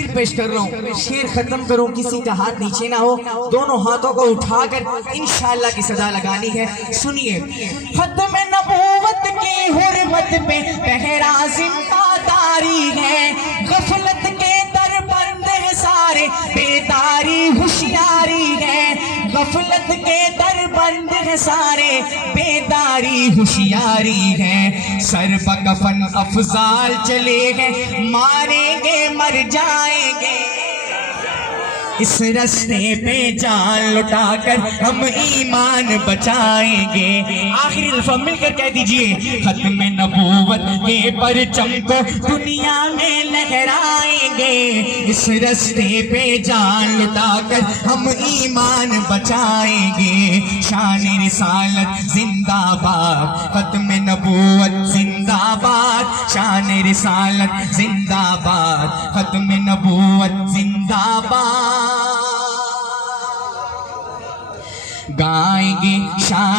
پھر پیش کر رہا ہوں، شیر ختم کروں کسی کا ہاتھ نیچے نہ ہو، دونوں ہاتھوں کو اٹھا کر انشاءاللہ کی صدا لگانی ہے. سنیے. ختم نبوت کی حرمت پہ پہرا ذمہ داری ہے، غفلت کے در بند ہے سارے، بیداری ہوشیاری ہے. غفلت کے در بند ہے سارے، بیداری ہوشیاری ہے. سر بکفن افضال چلے گئے، ماریں گے مر جائیں گے، اس رستے پہ جان لٹا کر ہم ایمان بچائیں گے. آخری الفاظ مل کر کہہ دیجئے. ختم نبوت کے پرچم کو دنیا میں لہرائیں گے، اس رستے پہ جان لٹا کر ہم ایمان بچائیں گے. شان رسالت زندہ باد، ختم نبوت زندہ باد. شان رسالت زندہ باد، ختم نبوت زندہ باد. گائیں گے شان